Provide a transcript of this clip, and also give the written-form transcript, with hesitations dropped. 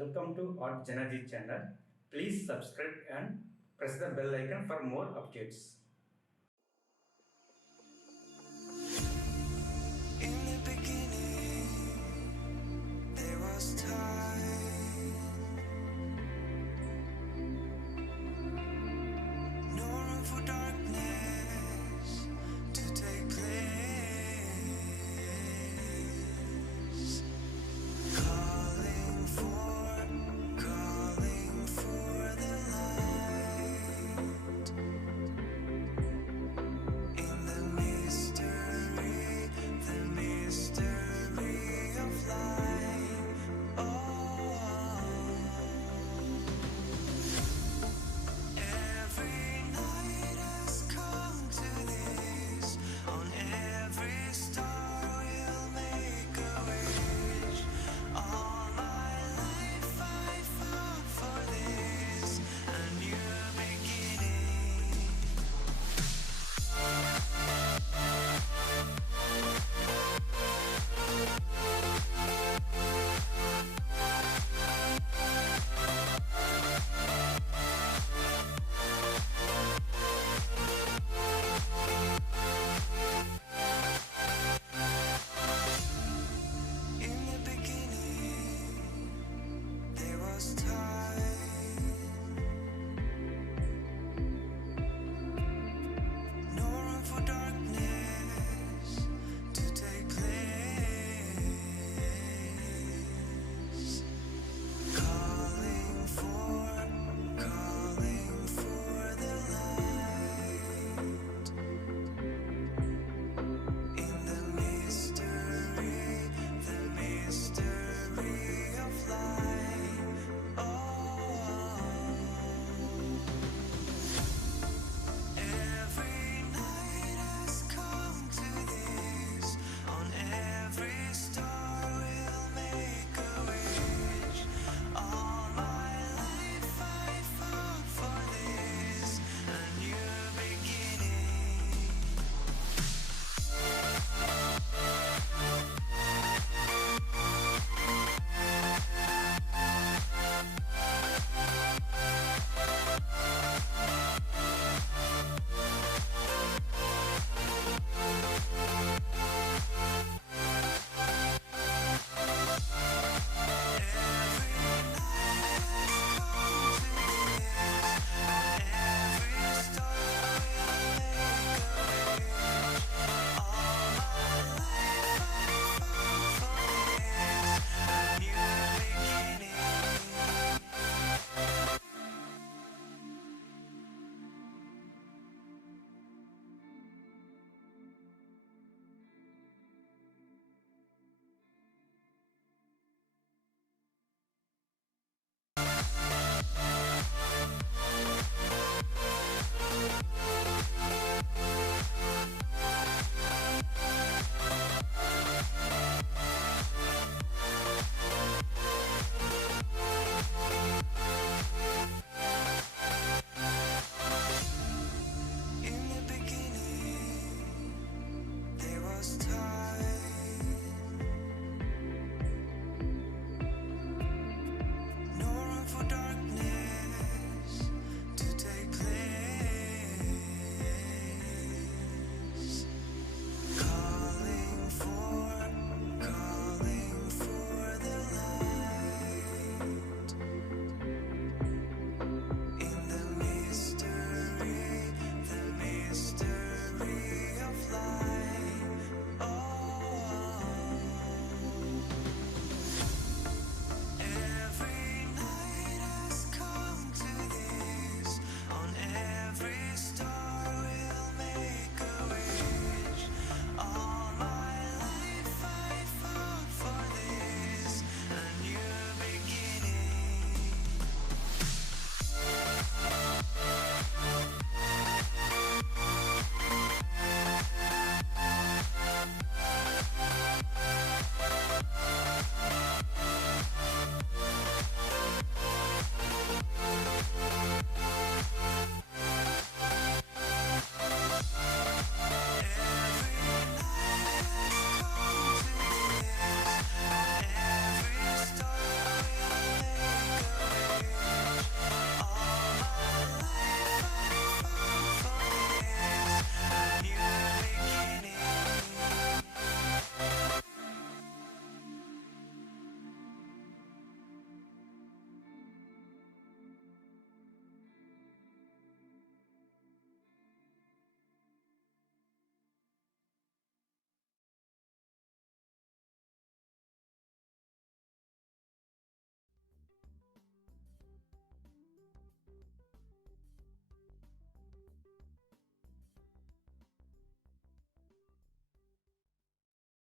Welcome to artjanag channel. Please subscribe and press the bell icon for more updates. In the beginning, there was time. No room for darkness to take place. Calling for the light. In the mystery of life. Every night has come to this. On every star will make a wish. All my life I fought for this, a new beginning. In the beginning, there was time. No room for darkness to take place. Calling for the light. In the mystery of life. Every night has come to this. On every star will make a wish. All my life I fought for this, a new beginning. In the beginning, there was time.